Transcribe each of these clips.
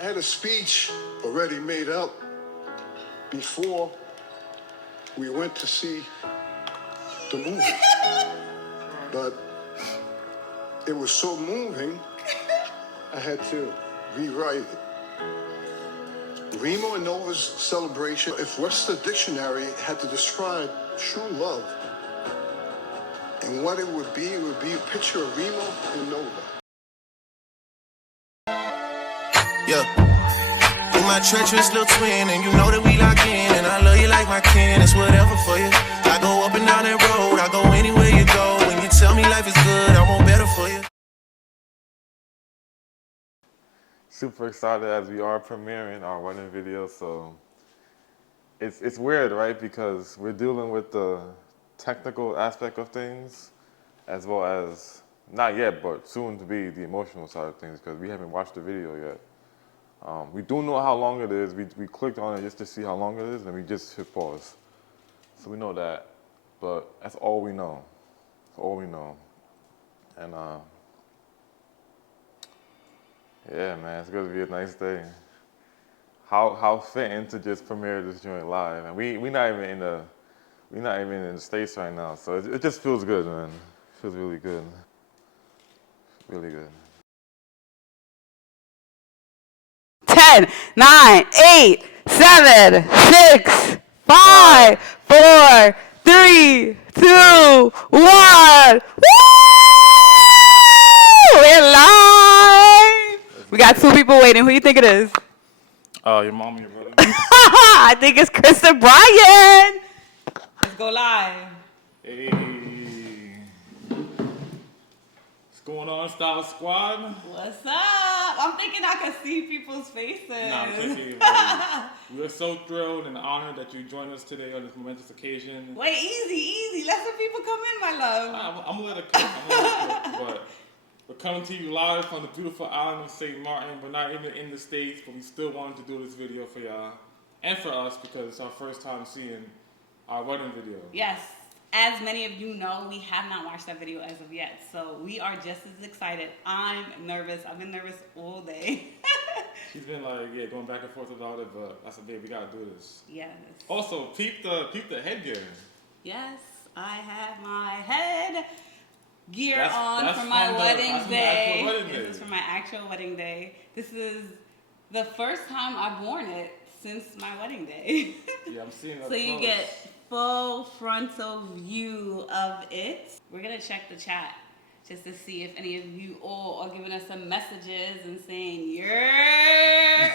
I had a speech already made up before we went to see the movie. But it was so moving, I had to rewrite it. Reemo and Nova's celebration, if Webster Dictionary had to describe true love, and what it would be a picture of Reemo and Nova. Yeah. You my treacherous little twin, and you know that we lock in, and I love you like my kin, it's whatever for you. I go up and down that road, I go anywhere you go. When you tell me life is good, I want better for you. Super excited as we are premiering our wedding video, so it's weird, right? Because we're dealing with the technical aspect of things, as well as, not yet, but soon to be the emotional side of things, because we haven't watched the video yet. We do know how long it is. We clicked on it just to see how long it is, and we just hit pause. So we know that, but that's all we know. That's all we know. And yeah, man, it's gonna be a nice day. How fitting to just premiere this joint live, and we're not even in the States right now, so it just feels good, man. It feels really good, really good. 10, 9, 8, 7, 6, 5, 4, 3, 2, 1. Woo! We're live. We got 2 people waiting. Who you think it is? Your mom and your brother. I think it's Chris and Brian. Let's go live. Hey. What's going on, Styles Squad? What's up? I'm thinking I can see people's faces. Nah, I'm kidding. We're so thrilled and honored that you joined us today on this momentous occasion. Wait, easy. Let some people come in, my love. I'm gonna let it cook. But we're coming to you live from the beautiful island of St. Martin. We're not even in the States, but we still wanted to do this video for y'all and for us because it's our first time seeing our wedding video. Yes. As many of you know, we have not watched that video as of yet, so we are just as excited. I'm nervous. I've been nervous all day. She's been like, going back and forth about it, but I said, babe, we gotta do this. Yes. Also, peep the headgear. Yes, I have my head gear That's for my wedding day. This is for my actual wedding day. This is the first time I've worn it since my wedding day. Yeah, I'm seeing that. So you get full frontal view of it. We're gonna check the chat just to see if any of you all are giving us some messages and saying yeeerrrrrr.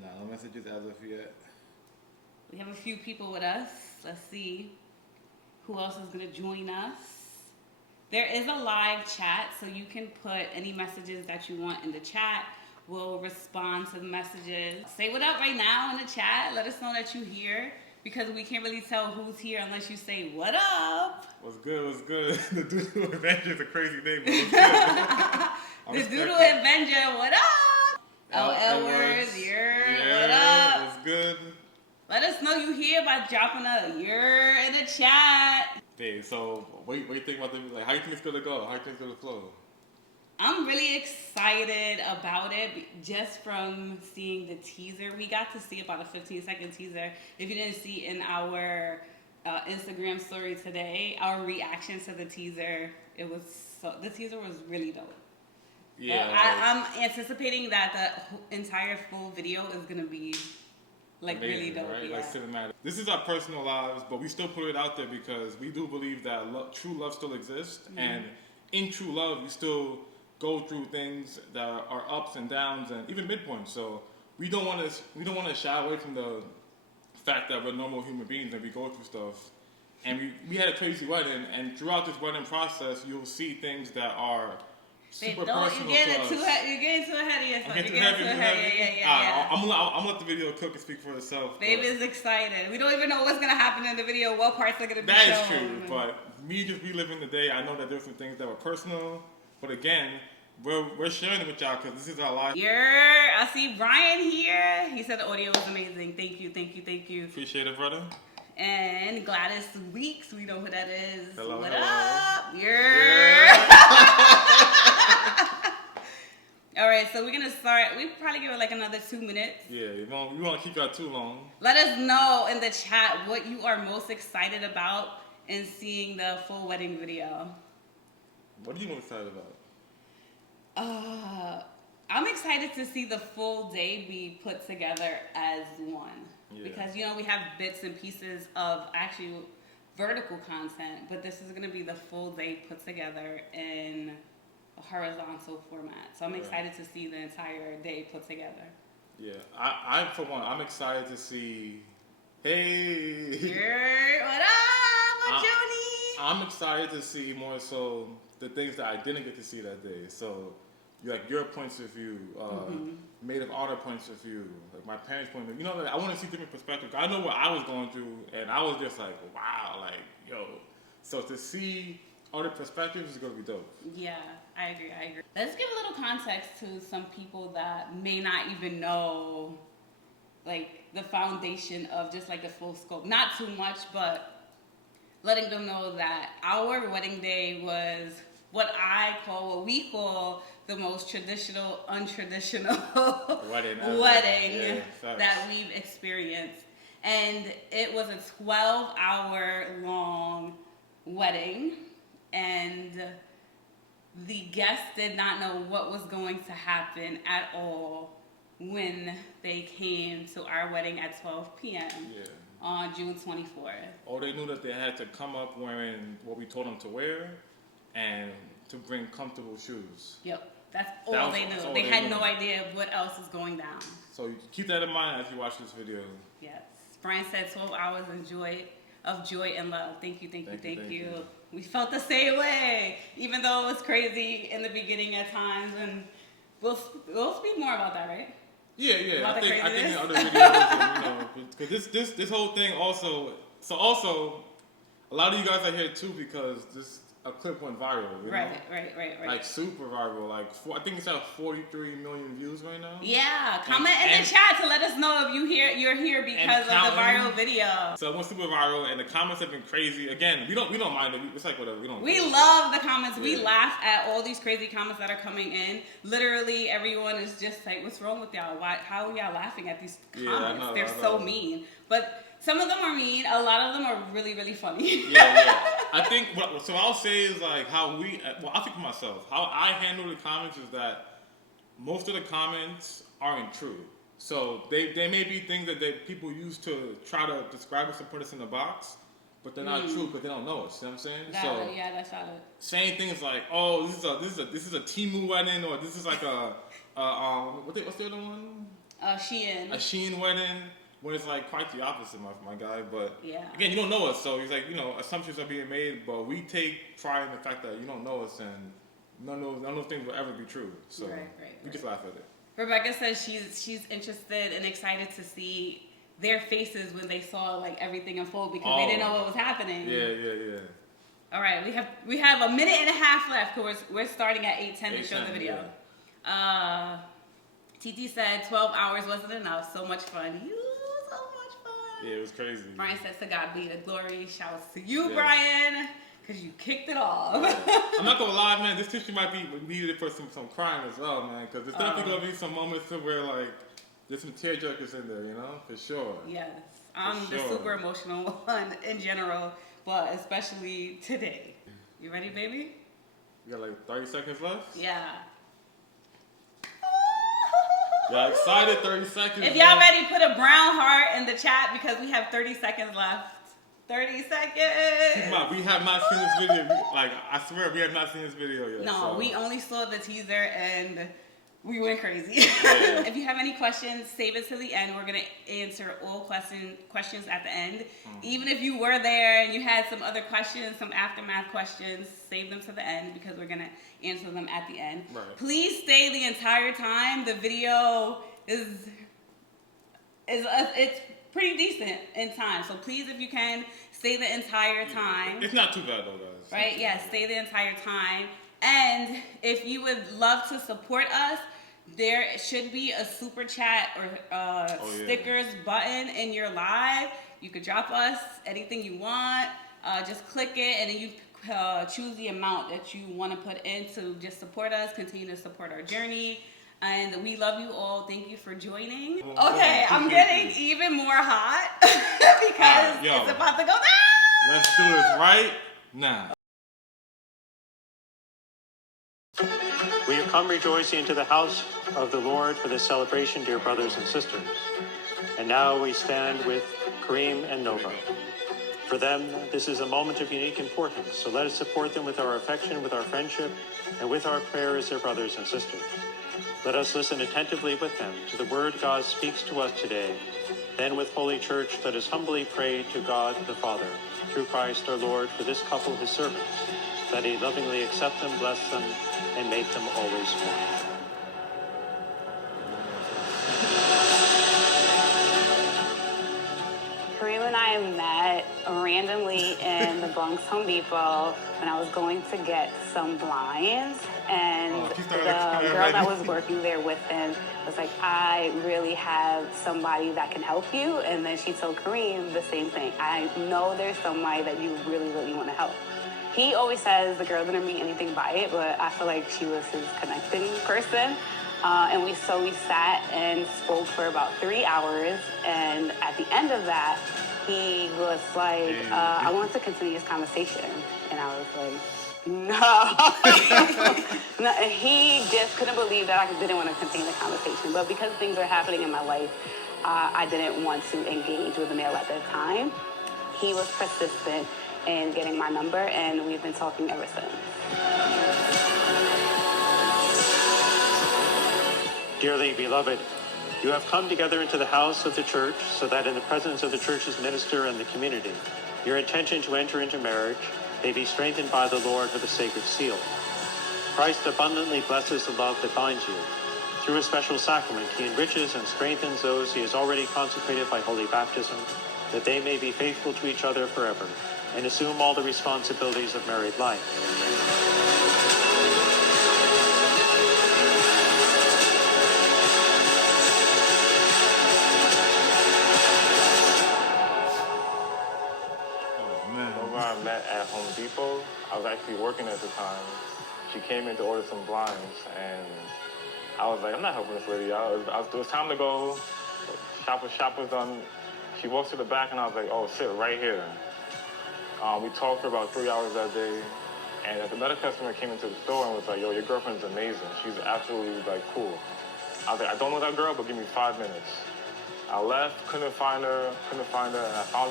No messages as of yet. We have a few people with us. Let's see who else is gonna join us. There is a live chat, so you can put any messages that you want in the chat. We'll respond to the messages. Say what up right now in the chat. Let us know that you're here, because we can't really tell who's here unless you say what up. What's good? The Doodle Avenger is a crazy name, but what's good? The Doodle Avenger, what up? L. Words, what up? What's good? Let us know you here by dropping a "you're" in the chat. Hey, so what do you think about the, how you think it's gonna go? How you think it's gonna flow? I'm really excited about it just from seeing the teaser. We got to see about a 15-second teaser. If you didn't see in our Instagram story today, our reaction to the teaser, the teaser was really dope. Yeah. I'm anticipating that the entire full video is gonna be amazing, really dope. Right? Yeah. Like cinematic. This is our personal lives, but we still put it out there because we do believe that true love still exists, and in true love, you still go through things that are ups and downs and even midpoints. So we don't want to shy away from the fact that we're normal human beings and we go through stuff. And we had a crazy wedding, and throughout this wedding process, you'll see things that are super personal to us. You're getting too ahead of yourself. I'm getting too heavy. Yeah. I'm gonna let the video cook and speak for itself. Babe is excited. We don't even know what's gonna happen in the video, what parts are gonna be shown. That is true, but me just reliving the day, I know that there's some things that were personal, but again, we're sharing it with y'all because this is our life. I see Brian here. He said the audio was amazing. Thank you. Appreciate it, brother. And Gladys Weeks, we know who that is. Hello. What up? so we're gonna start. We probably give it like another 2 minutes. Yeah, we won't keep y'all too long. Let us know in the chat what you are most excited about in seeing the full wedding video. What are you most excited about? I'm excited to see the full day be put together as one. Yeah. Because, you know, we have bits and pieces of actual vertical content, but this is going to be the full day put together in a horizontal format. So I'm excited to see the entire day put together. Yeah, I for one, I'm excited to see. Hey. What up, Joni? I'm excited to see more so the things that I didn't get to see that day. So, your points of view, Maid of Honor points of view, like my parents' point of view. You know, like, I want to see different perspectives. I know what I was going through, and I was just like, wow, like, yo. So to see other perspectives is going to be dope. Yeah, I agree. Let's give a little context to some people that may not even know, like, the foundation of just, like, the full scope. Not too much, but letting them know that our wedding day was what we call the most traditional, untraditional wedding that we've experienced. And it was a 12-hour-long wedding, and the guests did not know what was going to happen at all when they came to our wedding at 12 p.m. On June 24th. Oh, they knew that they had to come up wearing what we told them to wear and to bring comfortable shoes. Yep, that's all they knew. They had no idea what else was going down. So you keep that in mind as you watch this video. Yes. Brian said 12 hours of joy and love. Thank you. We felt the same way, even though it was crazy in the beginning at times, and we'll speak more about that, right? Yeah. I think in other videos, because this whole thing also. So also, a lot of you guys are here too because a clip went viral. You know? Right. Like super viral. Like I think it's at 43 million views right now. Yeah, comment in the chat to let us know if you're here because of the viral video. So it went super viral, and the comments have been crazy. Again, we don't mind it. It's like whatever. We love the comments. Yeah. We laugh at all these crazy comments that are coming in. Literally, everyone is just like, "What's wrong with y'all? How are y'all laughing at these comments? They're so mean." But some of them are mean. A lot of them are really, really funny. Yeah. I think so. I'll say is like I'll speak for myself. How I handle the comments is that most of the comments aren't true. So they may be things that people use to try to describe us and put us in a box, but they're not true because they don't know us. You know what I'm saying? That's valid. Saying things like, "Oh, this is a Temu wedding," or "This is like what's the other one? Shein. A Shein wedding." When it's like quite the opposite, my guy. But again, you don't know us, so he's like, assumptions are being made, but we take pride in the fact that you don't know us, and none of those things will ever be true. So we just laugh at it. Rebecca says she's interested and excited to see their faces when they saw like everything unfold because they didn't know what was happening. Yeah. All right, we have a minute and a half left because we're starting at 8:10 to show the video. Yeah. TT said 12 hours wasn't enough. So much fun. So much fun. Yeah, it was crazy. Brian says to God be the glory. Shouts to you, Brian, because you kicked it off. I'm not gonna lie, man. This tissue might be needed for some crying as well, man. Because there's definitely gonna be some moments where like there's some tearjerkers in there, for sure. Yes, I'm the super emotional one in general, but especially today. You ready, baby? You got like 30 seconds left. Yeah. Y'all excited? 30 seconds. If y'all ready, put a brown heart in the chat because we have 30 seconds left. 30 seconds. We have not seen this video. I swear we have not seen this video yet. No, we only saw the teaser and we went crazy. Yeah. If you have any questions, save it to the end. We're going to answer all questions at the end. Even if you were there and you had some other questions, some aftermath questions, save them to the end because we're going to answer them at the end. Right. Please stay the entire time. The video it's pretty decent in time. So please, if you can, stay the entire time. It's not too bad though, guys. Right? Yeah, stay the entire time. And if you would love to support us, there should be a super chat or stickers button in your live. You could drop us anything you want. Just click it and then you choose the amount that you want to put in to just support us, continue to support our journey. And we love you all. Thank you for joining. Okay, I'm getting even more hot because yo. it's about to go down. Let's do this right now. We have come rejoicing into the house of the Lord for this celebration, dear brothers and sisters. And now we stand with Kareem and Nova. For them, this is a moment of unique importance, so let us support them with our affection, with our friendship, and with our prayers, dear brothers and sisters. Let us listen attentively with them to the word God speaks to us today. Then with Holy Church, let us humbly pray to God the Father, through Christ our Lord, for this couple, his servants, that he lovingly accept them, bless them, and make them always one. Kareem and I met randomly in the Bronx Home Depot when I was going to get some blinds, and the girl that was working there with him was like, I really have somebody that can help you. And then she told Kareem the same thing. I know there's somebody that you really, really want to help. He always says the girl didn't mean anything by it, but I feel like she was his connecting person. And we sat and spoke for about 3 hours. And at the end of that, he was like, I want to continue this conversation. And I was like, no. No. And he just couldn't believe that I didn't want to continue the conversation. But because things were happening in my life, I didn't want to engage with the male at that time. He was persistent in getting my number, and we've been talking ever since. Dearly beloved, you have come together into the house of the church so that in the presence of the church's minister and the community, your intention to enter into marriage may be strengthened by the Lord with a sacred seal. Christ abundantly blesses the love that binds you. Through a special sacrament, he enriches and strengthens those he has already consecrated by holy baptism, that they may be faithful to each other forever and assume all the responsibilities of married life. Nova I met at Home Depot. I was actually working at the time. She came in to order some blinds, and I was like, I'm not helping this lady out. It was time to go. Shop was done. She walks to the back, and I was like, oh, sit right here. We talked for about 3 hours that day, and another customer came into the store and was like, yo, your girlfriend's amazing. She's absolutely, like, cool. I was like, I don't know that girl, but give me 5 minutes. I left, couldn't find her, and I found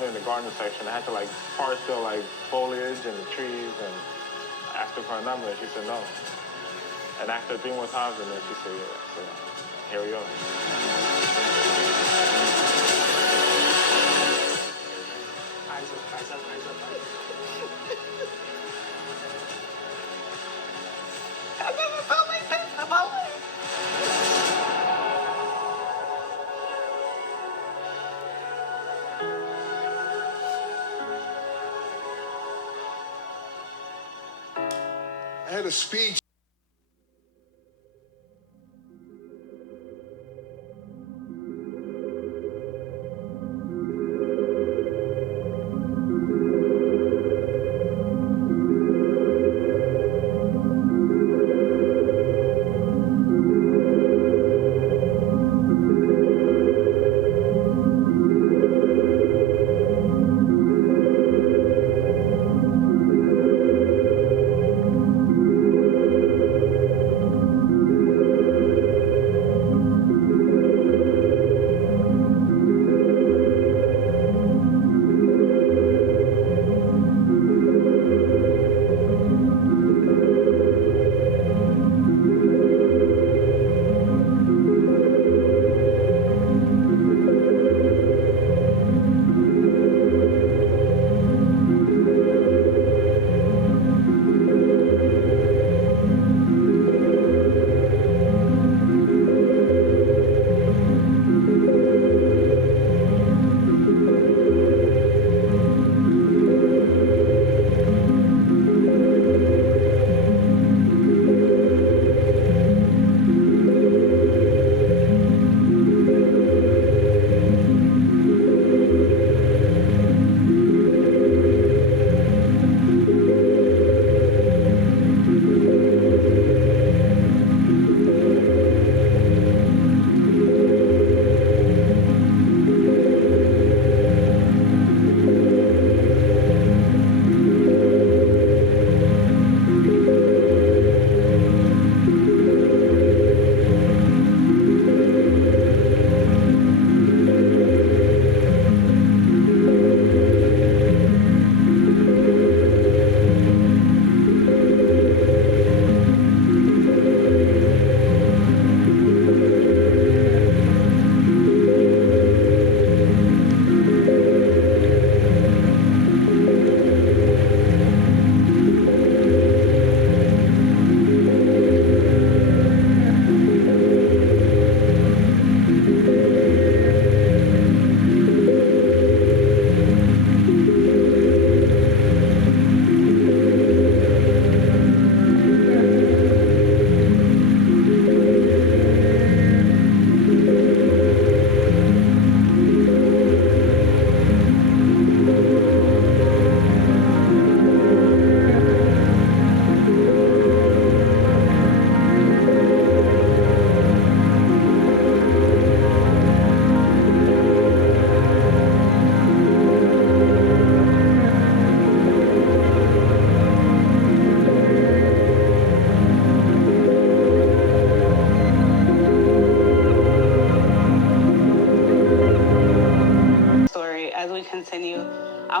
her in the garden section. I had to, like, part the, like, foliage and the trees, and I asked her for a number, and she said no. And asked her 3 more times, and then she said yeah. So here we are. Eyes up. I've never felt like this in my life. I had a speech.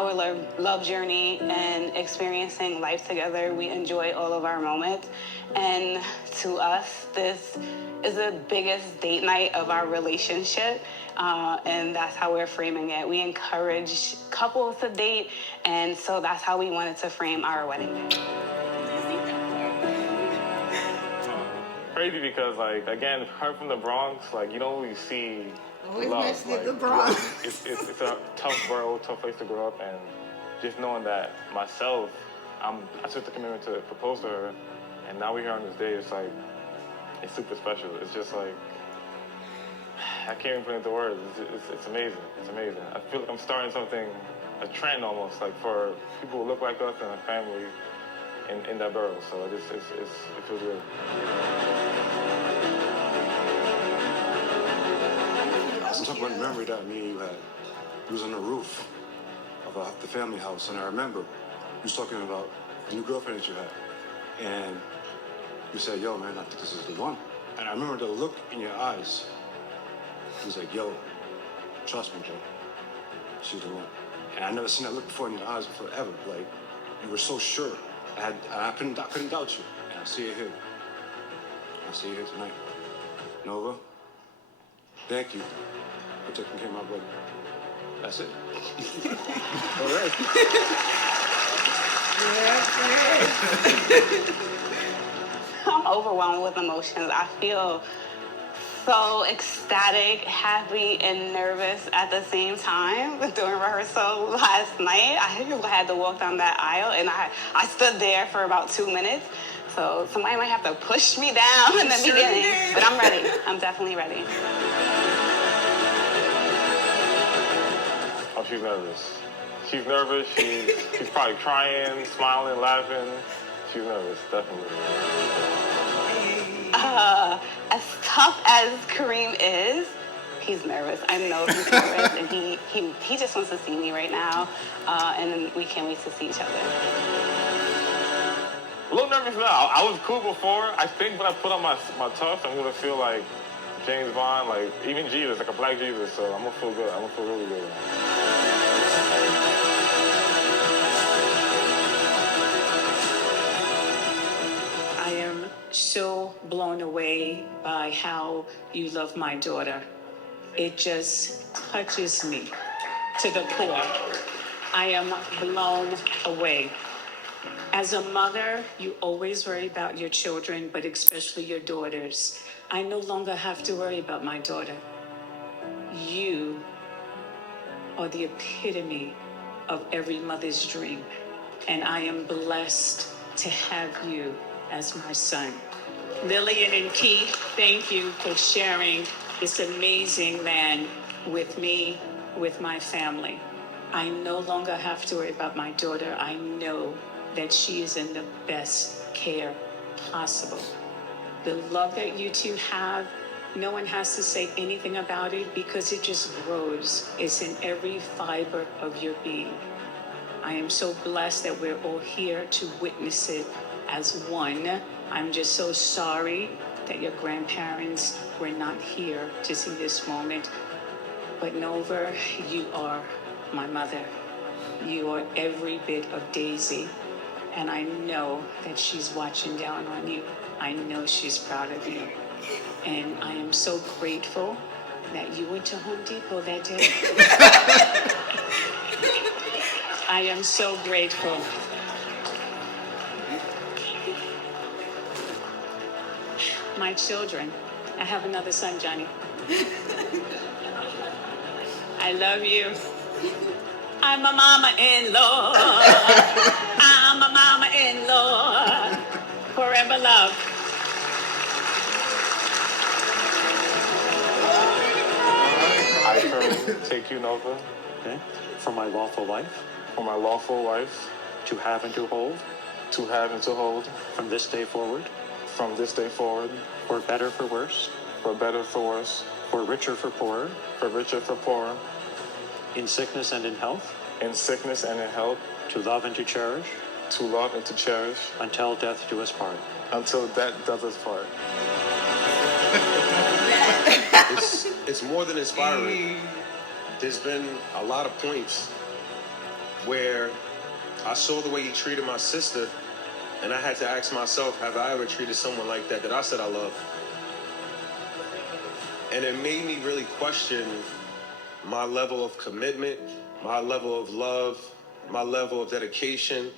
our love journey and experiencing life together. We enjoy all of our moments. And to us, this is the biggest date night of our relationship. And that's how we're framing it. We encourage couples to date, and so that's how we wanted to frame our wedding day. Crazy because, like, again, her from the Bronx, like, you don't really see Always love. mentioning Like, the Bronx. It's a tough world, tough place to grow up, and just knowing that myself, I took the commitment to propose to her, and now we're here on this day. It's like, it's super special. It's just like, I can't even put it into words. It's amazing. It's amazing. I feel like I'm starting something, a trend almost, like for people who look like us and a family in that borough. So it feels good. I'm talking about the memory that me and you had. It was on the roof of the family house, and I remember you was talking about the new girlfriend that you had, and you said, "Yo, man, I think this is the one." And I remember the look in your eyes. He was like, "Yo, trust me, Joe. She's the one." And I never seen that look before in your eyes forever. Like you were so sure. I couldn't doubt you. And I see it here. I see it here tonight. Nova, thank you for taking care of my brother. That's it. All right. I'm overwhelmed with emotions. I feel so ecstatic, happy, and nervous at the same time. During rehearsal last night, I had to walk down that aisle, and I stood there for about 2 minutes. So somebody might have to push me down in the beginning, but I'm ready. I'm definitely ready. Oh, she's nervous. She's nervous. She's probably crying, smiling, laughing. She's nervous, definitely. As tough as Kareem is, he's nervous. I know he's nervous, and he just wants to see me right now, and we can't wait to see each other. A little nervous now. I was cool before. I think when I put on my tux, I'm gonna feel like James Bond, like even Jesus, like a black Jesus. So I'm gonna feel good. I'm gonna feel really good. I am so blown away by how you love my daughter. It just touches me to the core. I am blown away. As a mother, you always worry about your children, but especially your daughters. I no longer have to worry about my daughter. You are the epitome of every mother's dream, and I am blessed to have you as my son. Lillian and Keith, thank you for sharing this amazing man with me, with my family. I no longer have to worry about my daughter. I know that she is in the best care possible. The love that you two have, no one has to say anything about it because it just grows. It's in every fiber of your being. I am so blessed that we're all here to witness it as one. I'm just so sorry that your grandparents were not here to see this moment. But Nova, you are my mother. You are every bit of Daisy. And I know that she's watching down on you. I know she's proud of you. And I am so grateful that you went to Home Depot that day. I am so grateful. My children. I have another son, Johnny. I love you. I'm a mama-in-law. I'm a mama-in-law. Forever love. I Kareem, take you, Nova, Okay? For my lawful wife, for my lawful wife, to have and to hold, to have and to hold, from this day forward, from this day forward, for better, for worse, for better, for worse, for richer, for poorer, for richer, for poorer, in sickness and in health, in sickness and in health, to love and to cherish, to love and to cherish, until death do us part. until death does us part. It's more than inspiring. There's been a lot of points where I saw the way he treated my sister, and I had to ask myself, have I ever treated someone like that I said I love? And it made me really question my level of commitment, my level of love, my level of dedication,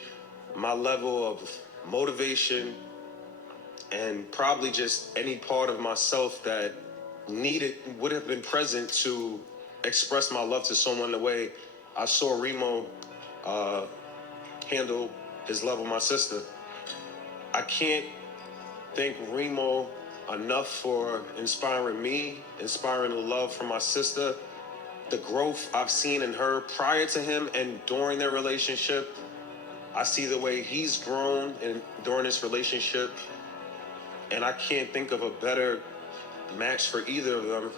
my level of motivation, and probably just any part of myself that would have been present to express my love to someone the way I saw Reemo handle his love of my sister. I can't thank Reemo enough for inspiring me, inspiring the love for my sister, the growth I've seen in her prior to him and during their relationship. I see the way he's grown during this relationship, and I can't think of a better match for either of them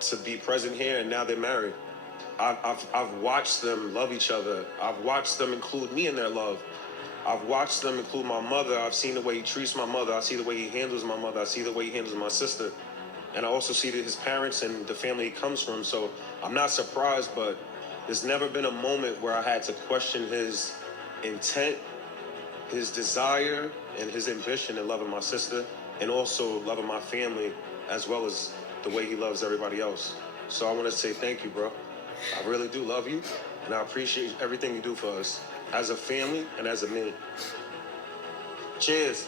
to be present here, and now they're married. I've watched them love each other. I've watched them include me in their love. I've watched them include my mother. I've seen the way he treats my mother. I see the way he handles my mother. I see the way he handles my sister. And I also see that his parents and the family he comes from. So I'm not surprised, but there's never been a moment where I had to question his intent, his desire, and his ambition in loving my sister, and also loving my family, as well as the way he loves everybody else. So I want to say thank you, bro. I really do love you, and I appreciate everything you do for us as a family and as a man. Cheers.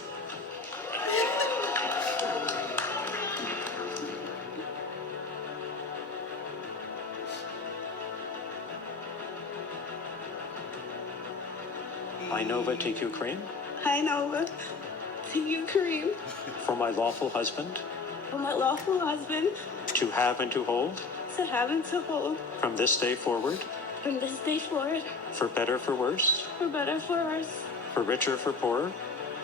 I, Nova, take you, Kareem, Hi, Nova. To you, Kareem. for my lawful husband, For my lawful husband, to have and to hold, to have and to hold, from this day forward, from this day forward, for better, for worse, for better, for worse, for richer, for poorer,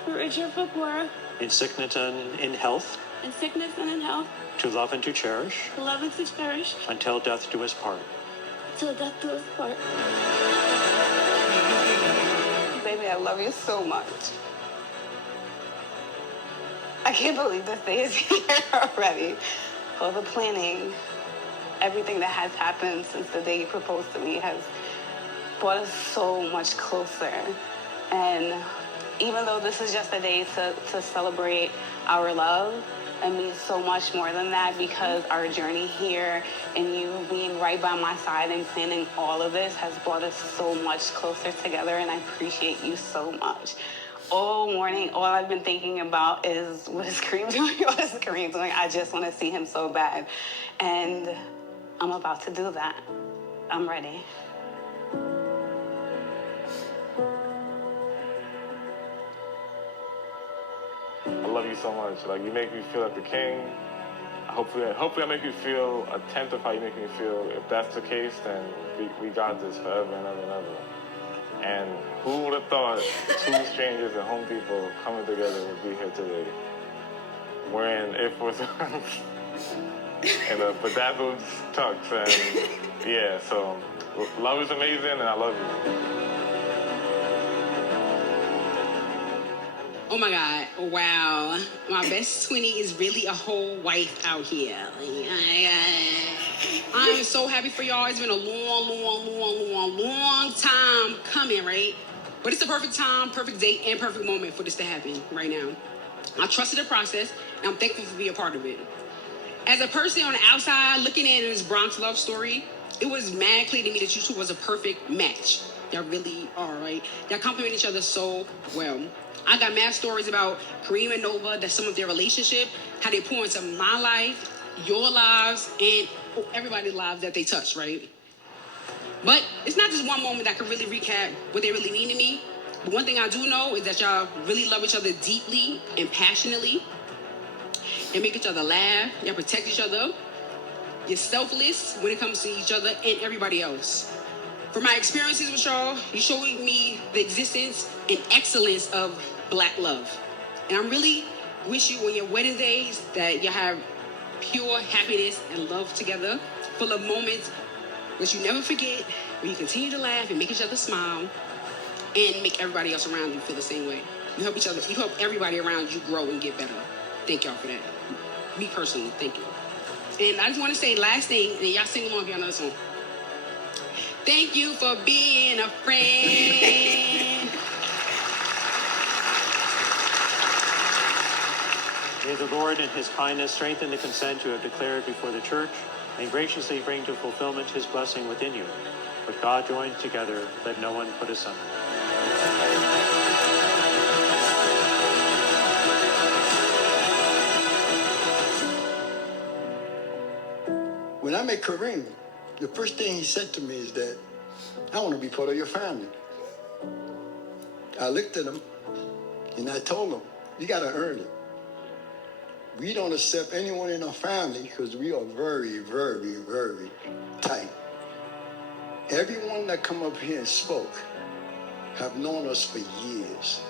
for richer, for poorer, in sickness and in health, in sickness and in health, to love and to cherish, to love and to cherish, until death do us part. till death do us part. Baby, I love you so much. I can't believe this day is here already. All the planning, everything that has happened since the day you proposed to me has brought us so much closer. And even though this is just a day to celebrate our love, it means so much more than that, because our journey here and you being right by my side and planning all of this has brought us so much closer together, and I appreciate you so much. All morning, all I've been thinking about is, what is Kareem doing? What is Kareem doing? I just want to see him so bad. And I'm about to do that. I'm ready. I love you so much. Like, you make me feel like the king. Hopefully I make you feel a tenth of how you make me feel. If that's the case, then we got this forever and ever and ever. And who would have thought two strangers at Home Depot coming together would be here today, wearing Air Force Ones and a bedazzled tux. And yeah, so love is amazing, and I love you. Oh my God, wow. My best 20 is really a whole wife out here. I am so happy for y'all. It's been a long time coming, right? But it's the perfect time, perfect date, and perfect moment for this to happen right now. I trusted the process, and I'm thankful to be a part of it. As a person on the outside looking in this Bronx love story, it was mad clear to me that you two was a perfect match. Y'all really are, right? Y'all complement each other so well. I got mad stories about Kareem and Nova, that some of their relationship, how they pour into my life, your lives, and everybody's lives that they touch, right? But it's not just one moment that can really recap what they really mean to me. But one thing I do know is that y'all really love each other deeply and passionately, and make each other laugh. Y'all protect each other. You're selfless when it comes to each other and everybody else. From my experiences with y'all, you showed me the existence and excellence of Black love. And I really wish you on your wedding days that you have pure happiness and love together, full of moments that you never forget, where you continue to laugh and make each other smile and make everybody else around you feel the same way. You help each other, you help everybody around you grow and get better. Thank y'all for that. Me personally, thank you. And I just want to say last thing, and y'all sing along if y'all know the song. Thank you for being a friend. May the Lord in his kindness strengthen the consent you have declared before the church and graciously bring to fulfillment his blessing within you. What God joined together, let no one put asunder. When I met Kareem, the first thing he said to me is that, I want to be part of your family. I looked at him and I told him, you got to earn it. We don't accept anyone in our family because we are very, very, very tight. Everyone that come up here and spoke have known us for years,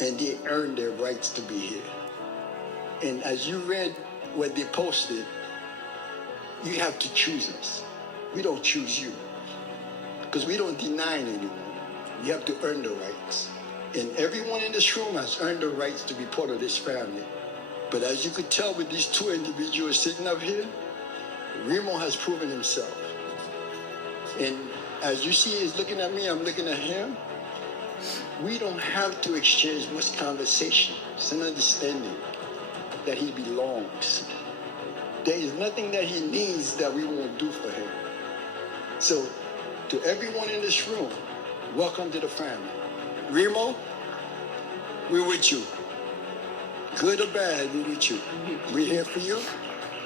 and they earned their rights to be here. And as you read what they posted, you have to choose us. We don't choose you, because we don't deny anyone. You have to earn the rights. And everyone in this room has earned the rights to be part of this family. But as you could tell with these two individuals sitting up here, Reemo has proven himself. And as you see he's looking at me, I'm looking at him. We don't have to exchange much conversation. It's an understanding that he belongs. There is nothing that he needs that we won't do for him. So, to everyone in this room, welcome to the family. Reemo, we're with you. Good or bad, we're with you. We're here for you.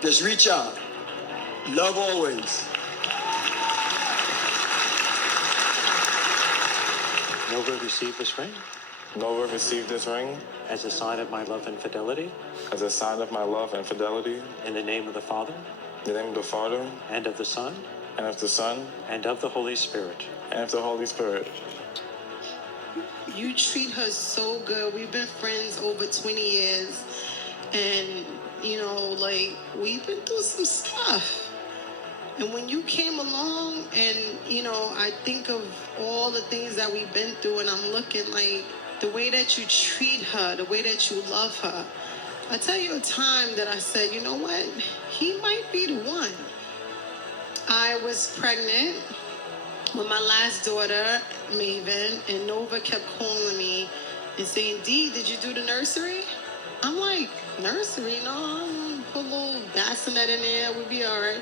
Just reach out. Love always. Nova, receive this ring Nova, receive this ring as a sign of my love and fidelity. as a sign of my love and fidelity. In the name of the Father, In the name of the Father, and of the Son, and of the Son, and of the Holy Spirit. and of the Holy Spirit. You treat her so good. We've been friends over 20 years. And, you know, like, we've been through some stuff. And when you came along and, you know, I think of all the things that we've been through, and I'm looking like the way that you treat her, the way that you love her. I tell you a time that I said, you know what? He might be the one. I was pregnant with my last daughter, Maven, and Nova kept calling me and saying, Dee, did you do the nursery? I'm like, nursery? No, I'm put a little bassinet in there, we'll be all right.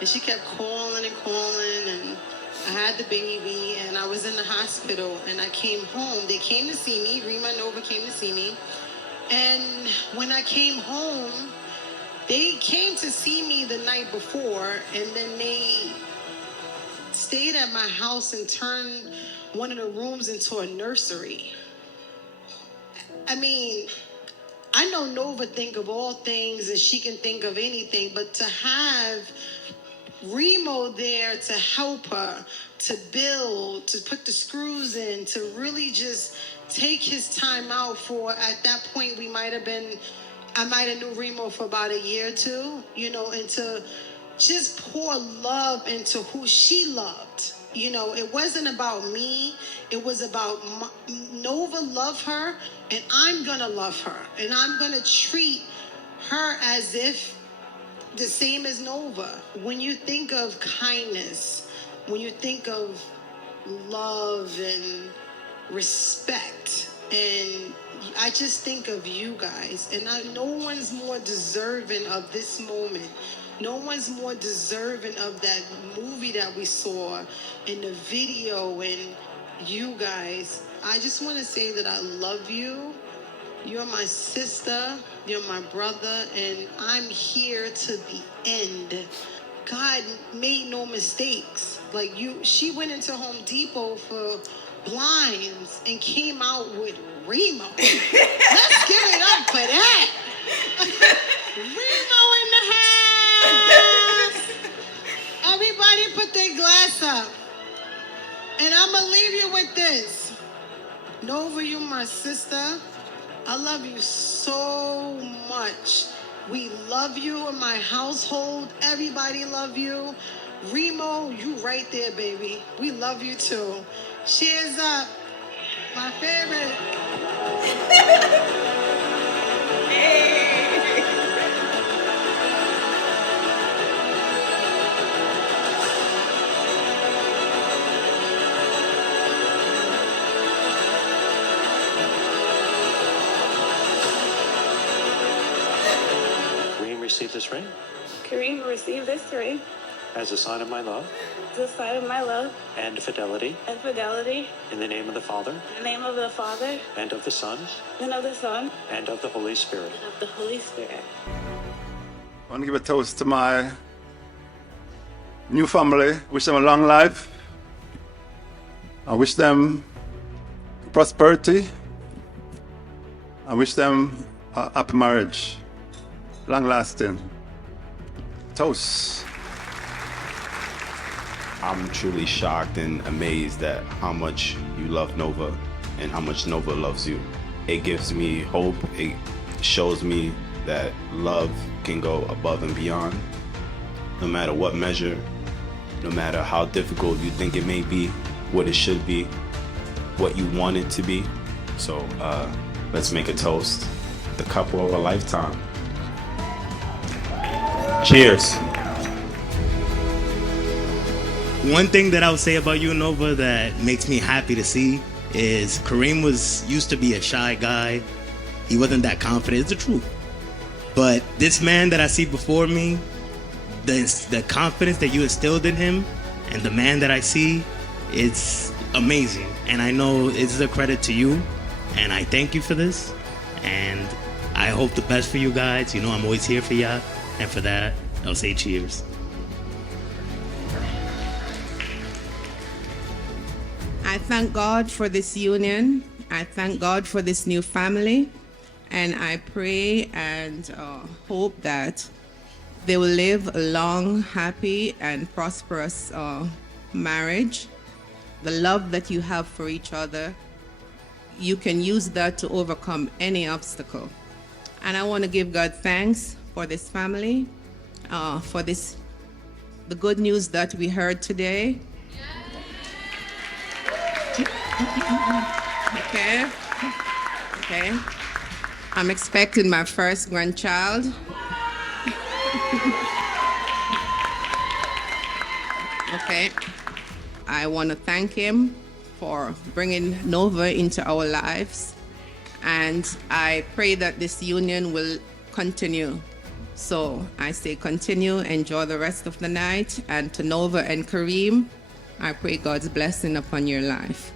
And she kept calling and calling, and I had the baby, and I was in the hospital, and I came home. They came to see me. Reemo and Nova came to see me. And when I came home, they came to see me the night before, and then they stayed at my house and turned one of the rooms into a nursery. I mean, I know Nova think of all things and she can think of anything, but to have Reemo there to help her, to build, to put the screws in, to really just take his time out for, at that point I might have knew Reemo for about a year or two, you know, and to just pour love into who she loved. You know, it wasn't about me. It was about Nova love her, and I'm going to love her. And I'm going to treat her as if the same as Nova. When you think of kindness, when you think of love and respect, and I just think of you guys, and no one's more deserving of this moment. No one's more deserving of that movie that we saw in the video, and you guys. I just want to say that I love you. You're my sister, you're my brother, and I'm here to the end. God made no mistakes. Like she went into Home Depot for blinds and came out with Reemo. Let's give it up for that. Reemo in the house. Everybody put their glass up. And I'm going to leave you with this. Nova, you my sister. I love you so much. We love you in my household. Everybody love you. Reemo, you right there, baby. We love you too. Cheers up. My favorite. receive this ring Kareem, receive this ring as a sign of my love as a sign of my love and fidelity and fidelity in the name of the Father in the name of the Father and of the Son and of the Son and of the Holy Spirit. and of the Holy Spirit. I want to give a toast to my new family. Wish them a long life. I wish them prosperity. I wish them a happy marriage, long lasting. Toast. I'm truly shocked and amazed at how much you love Nova and how much Nova loves you. It gives me hope. It shows me that love can go above and beyond, no matter what measure, no matter how difficult you think it may be, what it should be, what you want it to be. So let's make a toast. The couple of a lifetime. Cheers. One thing that I would say about you, Nova, that makes me happy to see is Kareem used to be a shy guy. He wasn't that confident. It's the truth. But this man that I see before me, the confidence that you instilled in him and the man that I see, it's amazing. And I know it's a credit to you. And I thank you for this. And I hope the best for you guys. You know I'm always here for y'all. And for that, I'll say cheers. I thank God for this union. I thank God for this new family. And I pray and hope that they will live a long, happy, and prosperous marriage. The love that you have for each other, you can use that to overcome any obstacle. And I want to give God thanks for this family, for the good news that we heard today. Okay. I'm expecting my first grandchild. Okay. I want to thank him for bringing Nova into our lives. And I pray that this union will continue. So I say continue, enjoy the rest of the night. And to Nova and Kareem, I pray God's blessing upon your life.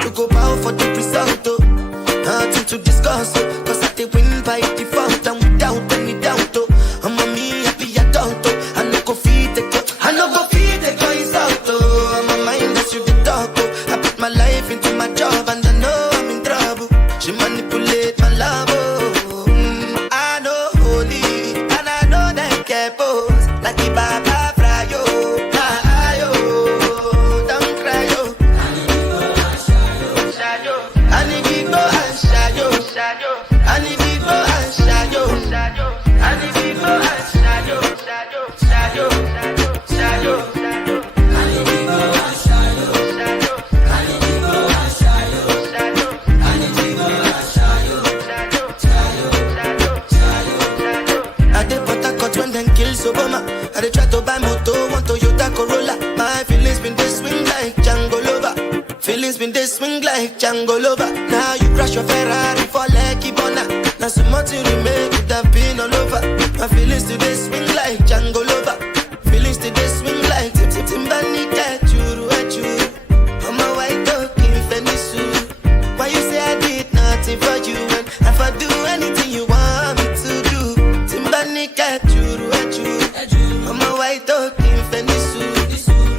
To go bow for the cause, oh. Cause I did win by default and without any doubt, oh. I'm a me happy adult, oh. I no go feed the girl, I no go feed the girls out, oh. I'm a mind that's you the dog, oh. I put my life into my job and I know I'm in trouble. She manipulate my love, oh. I know holy and I know that get boss. Like the Baba Frayo, my ayo, don't cry, yo. I need to go and shadow, I need to go and shadow, I need to go and shadow, shadow, shadow, I need to go and shadow, I need to go and shadow, I need to go and shadow, I did put a cut when them kills Obama. I did try to buy moto, want Toyota Corolla. My feelings been this swing like Django Lover. Feelings been this swing like Django Lover. Now you crash your Ferrari for Lucky Bona. Now so much you remake could have been all over. My feelings today swing like Django Lover. Feelings today swing like Timbani cat churu achuru. I'm a white dog in Fendi suit. Why you say I did nothing for you when if I do anything you want me to do? Timbani cat churu achuru. I'm a white dog in Fendi suit.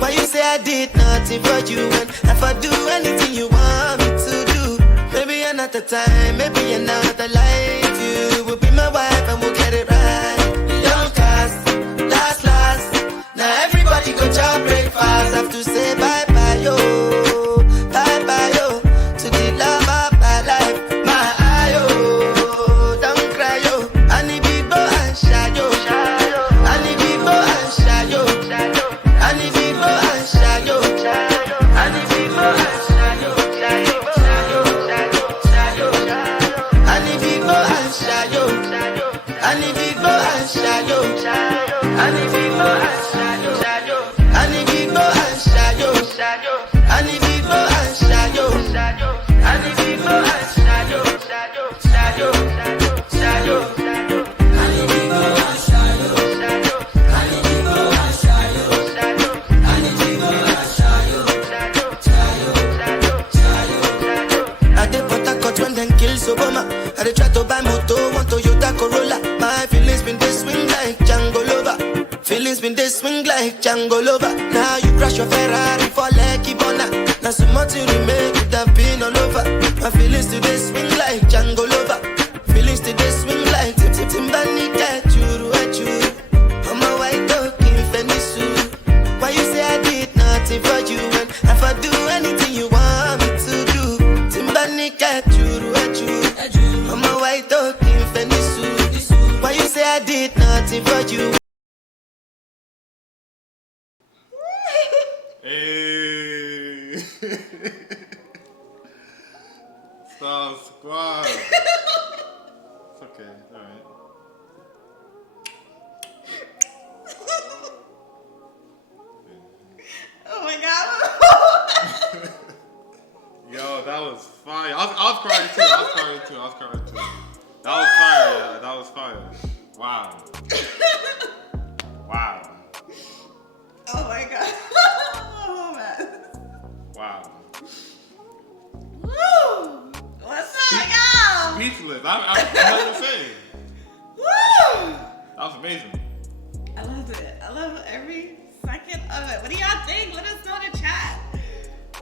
Why you say I did nothing for you when if I do anything you want me to do? Maybe another time, maybe another life. You will be my wife and we'll get it right. Young cast, last. Now everybody go job breakfast. Have to say bye-bye, yo. Bye-bye, yo. To the love of my life. My ayo, don't cry, yo. I need people and shadow. I need people and shadow. I need people and shadow. I need people and shadow. I need people and shadow. I need people and shadow. I need people and shadow. I need people and shadow. I need people and shadow. I need people and shadow. Shadow. I need people and shadow. I need people and shadow. I need people and shadow. I did put a cut when them kills Obama. I did try to buy moto, want Toyota Corolla. My feelings been this swing like Django Lover. Feelings been this swing like Django Lover. Now you crash your Ferrari for Lucky Bona. Now so much you remake could have been all over. My feelings today swing like Django Lover. Feelings today swing like Timbani cat churu achuru. I'm a white dog in Fendi suit. Why you say I did nothing for you when if I do anything you want me to do? Timbani cat churu achuru. I'm a white dog in Fendi suit. Why you say I did nothing for you? Hey. Styles Squad. It's okay, alright. Oh my god. Yo, that was fire. I was crying too. That was fire, yeah. That was fire. Wow. Wow. Oh my god. Oh man. Wow. Woo! What's up, y'all? Speechless. I'm not gonna say. Woo! That was amazing. I loved it. I love every second of it. What do y'all think? Let us know in the chat.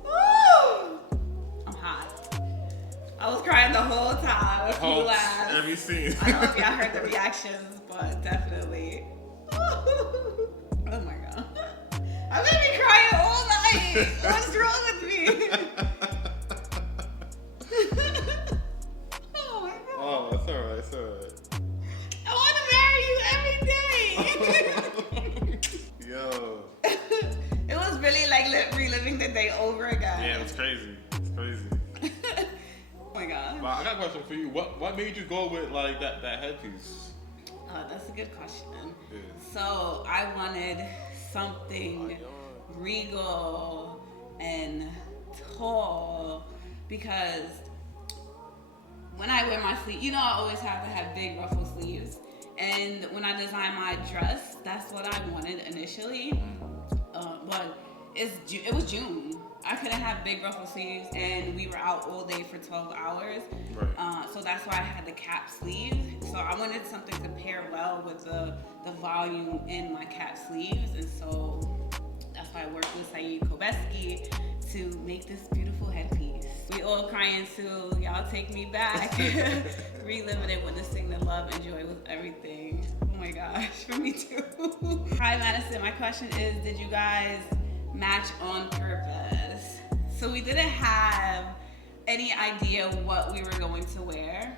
Woo! I'm hot. I was crying the whole time. A few laughs. Every scene. I don't know if y'all heard the reactions, but definitely. Oh my god. I'm gonna be crying all night. What's wrong with me? Oh my god. Oh, it's alright. I want to marry you every day. Yo. It was really like reliving the day over again. Yeah, it was crazy. It's crazy. Oh my god. But I got a question for you. What made you go with like that headpiece? That's a good question. Yeah. So I wanted something regal and tall because when I wear my sleeve, I always have to have big ruffle sleeves. And when I designed my dress, that's what I wanted initially. But it was June. I couldn't have big ruffle sleeves, and we were out all day for 12 hours. Right. So that's why I had the cap sleeve. So I wanted something to pair well with the volume in my cap sleeves, and so that's why I worked with Saeed Kobeski to make this beautiful headpiece. We all crying too. Y'all take me back. Reliving it, witnessing the love and joy with everything. Oh my gosh, for me too. Hi Madison, my question is, did you guys match on purpose? So we didn't have any idea what we were going to wear.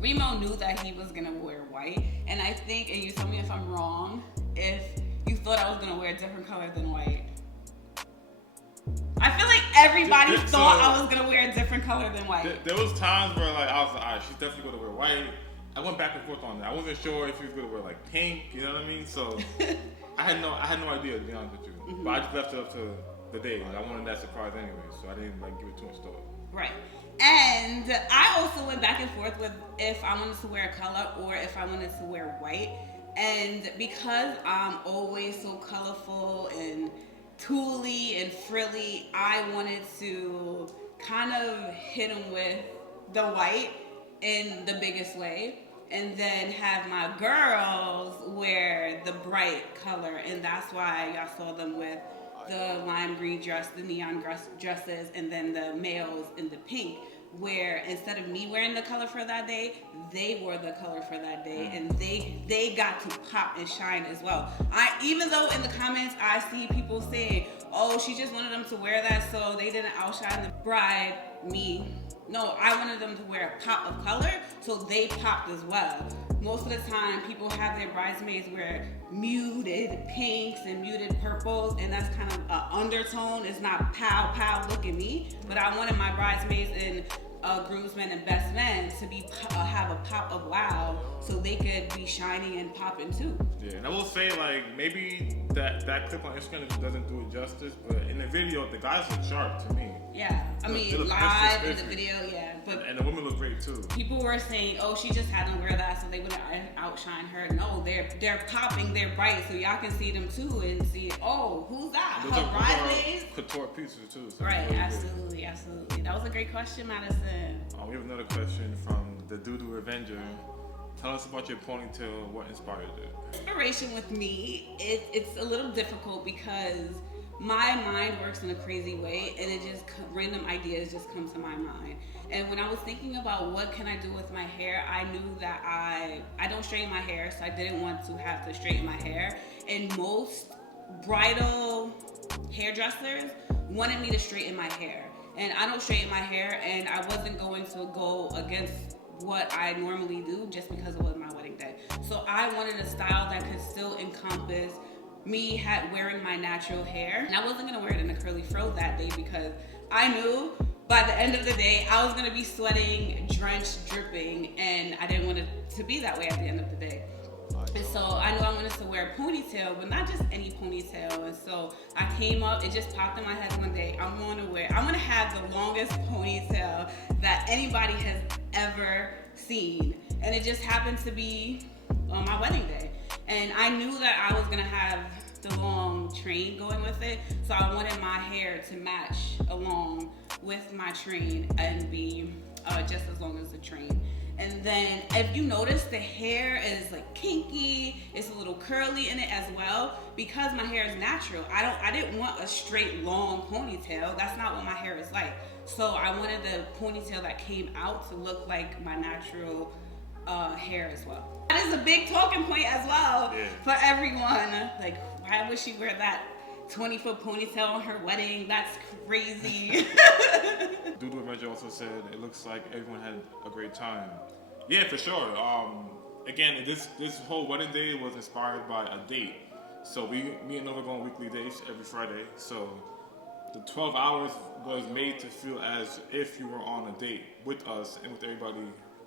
Reemo knew that he was gonna wear white, and I think, and you tell me if I'm wrong, if you thought I was gonna wear a different color than white. I feel like everybody thought I was gonna wear a different color than white. There was times where like I was like, alright, she's definitely gonna wear white. I went back and forth on that. I wasn't sure if she was gonna wear like pink, you know what I mean? So I had no idea, to be honest with you. But I just left it up to the day. Like, I wanted that surprise anyway, so I didn't like give it too much thought. Right. And I also went back and forth with if I wanted to wear a color or if I wanted to wear white. And because I'm always so colorful and tooly and frilly, I wanted to kind of hit them with the white in the biggest way, and then have my girls wear the bright color, and that's why y'all saw them with the lime green dress, the neon dresses, and then the males in the pink, where instead of me wearing the color for that day, they wore the color for that day, and they got to pop and shine as well. Even though in the comments I see people saying, oh, she just wanted them to wear that so they didn't outshine the bride, me. No, I wanted them to wear a pop of color so they popped as well. Most of the time, people have their bridesmaids wear muted pinks and muted purples, and that's kind of an undertone. It's not pow, pow, look at me. But I wanted my bridesmaids and groomsmen and best men to be have a pop of wow, so they could be shining and popping too. Yeah, and I will say, like, maybe that clip on Instagram doesn't do it justice, but in the video, the guys look sharp to me. Yeah, I mean, live in the video, yeah. But and the women look great too. People were saying, oh, she just had them wear that so they wouldn't outshine her. No, they're popping, they're bright, so y'all can see them too and see, oh, who's that? Those Her bridesmaids? Couture pieces too. So Right, really absolutely, good. absolutely. That was a great question, Madison. We have another question from the Doodoo Avenger. Tell us about your ponytail. What inspired it? Inspiration with me, it's a little difficult because my mind works in a crazy way, and it just random ideas just come to my mind. And when I was thinking about what can I do with my hair, I knew that I don't straighten my hair, so I didn't want to have to straighten my hair. And most bridal hairdressers wanted me to straighten my hair. And I don't straighten my hair, and I wasn't going to go against what I normally do just because it was my wedding day. So I wanted a style that could still encompass me wearing my natural hair. And I wasn't gonna wear it in a curly fro that day because I knew by the end of the day I was gonna be sweating, drenched, dripping, and I didn't want it to be that way at the end of the day. And so I knew I wanted to wear a ponytail, but not just any ponytail. And so I came up, it just popped in my head one day, I'm gonna have the longest ponytail that anybody has ever seen. And it just happened to be on my wedding day. And I knew that I was gonna have the long train going with it. So I wanted my hair to match along with my train and be just as long as the train. And then if you notice, the hair is like kinky, it's a little curly in it as well, because my hair is natural. I didn't want a straight long ponytail. That's not what my hair is like. So I wanted the ponytail that came out to look like my natural hair as well. That is a big talking point as well for everyone. Like, why would she wear that 20-foot ponytail on her wedding? That's crazy. Doodoo Avenger also said it looks like everyone had a great time. Yeah, for sure. Again, this whole wedding day was inspired by a date. So me and Nova go on weekly dates every Friday. So the 12 hours was made to feel as if you were on a date with us and with everybody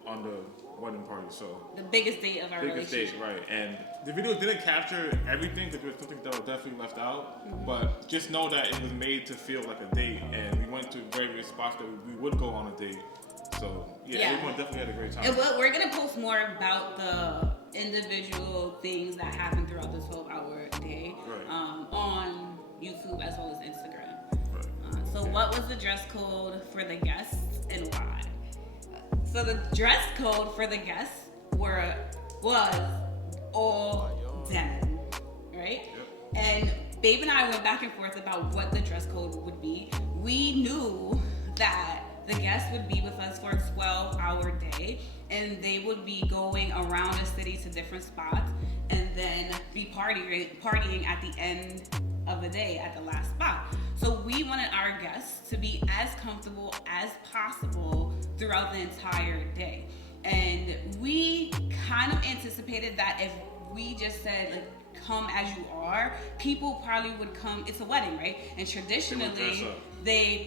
on the wedding party. So the biggest date of our relationship. Date, right? And the video didn't capture everything because there was something that was definitely left out. Mm-hmm. But just know that it was made to feel like a date, and we went to various spots that we would go on a date. So yeah, everyone definitely had a great time. And we're gonna post more about the individual things that happened throughout the 12-hour day on YouTube as well as Instagram. Right. So what was the dress code for the guests and why? So the dress code for the guests was all denim, right? And Babe and I went back and forth about what the dress code would be. We knew that the guests would be with us for a 12-hour day, and they would be going around the city to different spots, and then be partying at the end of the day at the last spot. So we wanted our guests to be as comfortable as possible throughout the entire day. And we kind of anticipated that if we just said, like, come as you are, people probably would come. It's a wedding, right? And traditionally,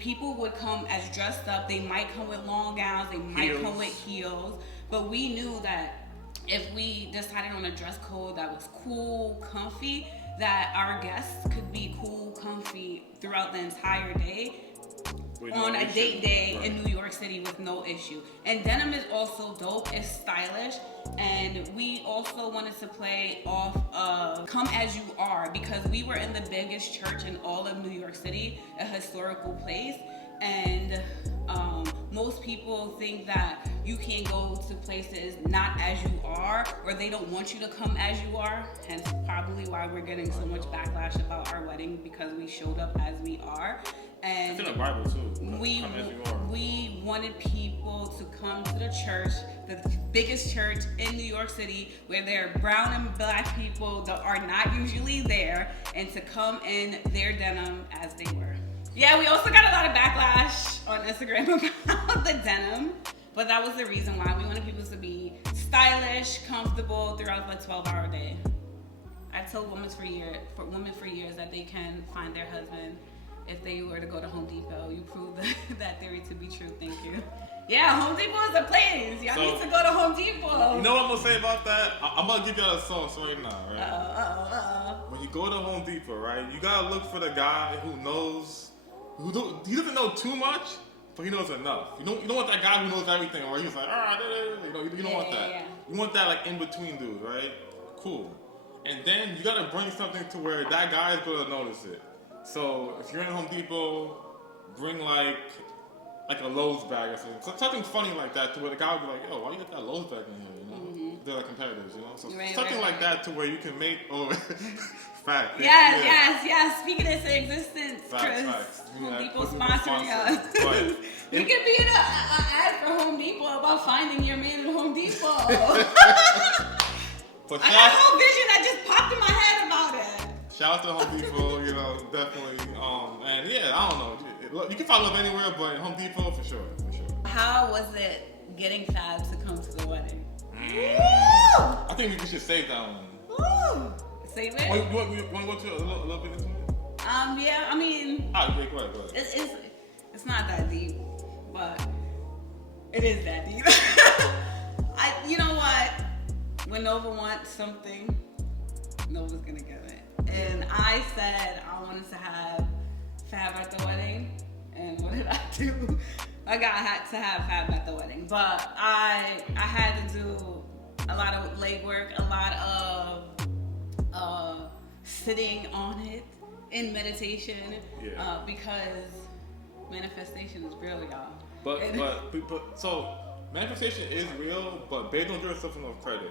people would come as dressed up. They might come with long gowns. They might come with heels. But we knew that if we decided on a dress code that was cool, comfy, that our guests could be cool, comfy throughout the entire day on a date day in New York City with no issue. And denim is also dope. It's stylish. And we also wanted to play off of Come As You Are, because we were in the biggest church in all of New York City, a historical place. And most people think that you can't go to places not as you are, or they don't want you to come as you are. Hence probably why we're getting so much backlash about our wedding, because we showed up as we are. And it's in the Bible too. We wanted people to come to the church, the biggest church in New York City, where there are brown and black people that are not usually there, and to come in their denim as they were. Yeah, we also got a lot of backlash on Instagram about the denim, but that was the reason why we wanted people to be stylish, comfortable throughout the 12-hour day. I told women for years that they can find their husband if they were to go to Home Depot. You proved that theory to be true. Thank you. Yeah, Home Depot is a place. Y'all need to go to Home Depot. You know what I'm gonna say about that? I'm gonna give y'all a sauce right now, right? When you go to Home Depot, right, you gotta look for the guy who knows. He doesn't know too much, but he knows enough. You don't want that guy who knows everything, or he's like, all right, you don't want that. You want that like in between dude, right? Cool. And then you gotta bring something to where that guy is gonna notice it. So if you're in Home Depot, bring like a Lowe's bag or something. Something funny like that, to where the guy would be like, yo, why you got that Lowe's bag in here? You know, they're like competitors, you know. So something like that, to where you can make fact. Yes. Speaking into existence, Chris. Home Depot sponsoring us. You could be in an ad for Home Depot about finding your man in Home Depot. But I got a whole vision that just popped in my head about it. Shout out to Home Depot, you know, definitely. And yeah, I don't know. You can find love anywhere, but Home Depot for sure. How was it getting Fab to come to the wedding? I think we should save that one. Woo! Save it? You want to go to a little bit into it? Yeah, I mean... Go ahead. It's not that deep, but it is that deep. You know what? When Nova wants something, Nova's gonna get it. And I said I wanted to have Fab at the wedding, and what did I do? I had to have Fab at the wedding, but I had to do a lot of legwork, a lot of sitting on it in meditation, because manifestation is real, y'all. But so manifestation is real, but babe, don't give herself enough credit.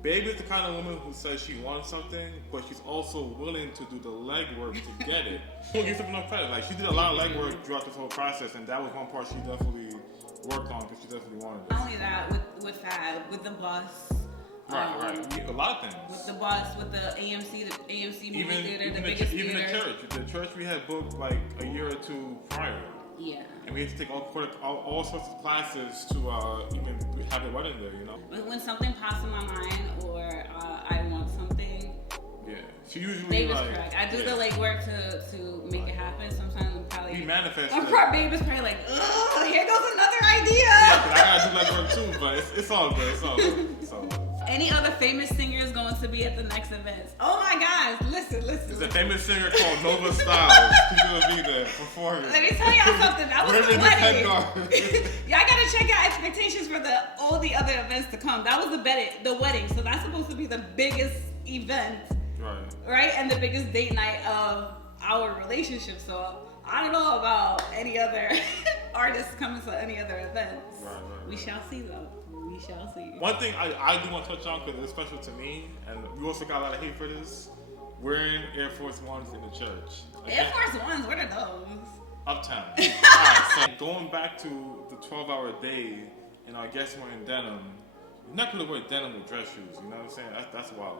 Babe is the kind of woman who says she wants something, but she's also willing to do the legwork to get it. Don't give herself enough credit. Like, she did a lot of legwork throughout this whole process, and that was one part she definitely worked on, because she definitely wanted it. Not only that, with Fab, with the bus. Right. A lot of things. With the bus, with the AMC movie theater, the biggest theater. Even the church we had booked like a year or two prior. Yeah. And we had to take all sorts of classes to even have a wedding there, you know? When something pops in my mind, or I want something, she usually Babe is correct. I do the legwork to make it happen. Sometimes I'm probably... We manifest I'm Babe is probably like, ugh, here goes another idea. Yeah, because I gotta do legwork too, but it's all good. It's all good. Any other famous singers going to be at the next event? Oh my gosh, listen. There's a famous singer called Reemo Styles. She's gonna be there performing. Let me tell y'all something. That was the wedding. Y'all gotta check out expectations for all the other events to come. That was the wedding. So that's supposed to be the biggest event. Right? And the biggest date night of our relationship. So I don't know about any other artists coming to any other events. Right. We shall see though. We shall see. One thing I do want to touch on because it's special to me, and we also got a lot of hate for this, wearing Air Force Ones in the church. Air Force Ones, what are those? Uptown. Alright, so going back to the 12-hour day, and our guests wearing denim, you're not going to wear denim with dress shoes, you know what I'm saying? That's wild.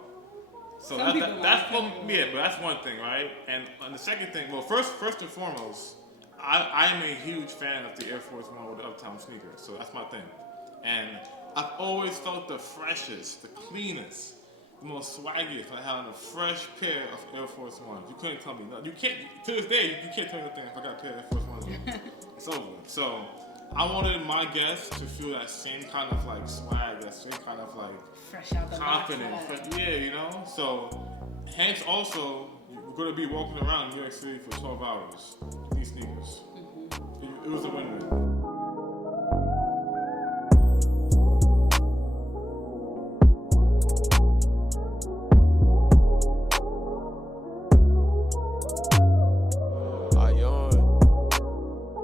So that's but that's one thing, right? And the second thing, well, first and foremost, I am a huge fan of the Air Force One with the Uptown sneaker, so that's my thing. And I've always felt the freshest, the cleanest, the most swaggiest. I had a fresh pair of Air Force Ones. You couldn't tell me nothing. You can't, to this day, you can't tell me nothing if I got a pair of Air Force Ones on. It's over. So I wanted my guests to feel that same kind of like swag, that same kind of like fresh out the confidence. Yeah, you know? So hence also, we're going to be walking around New York City for 12 hours in these sneakers. It was a win-win.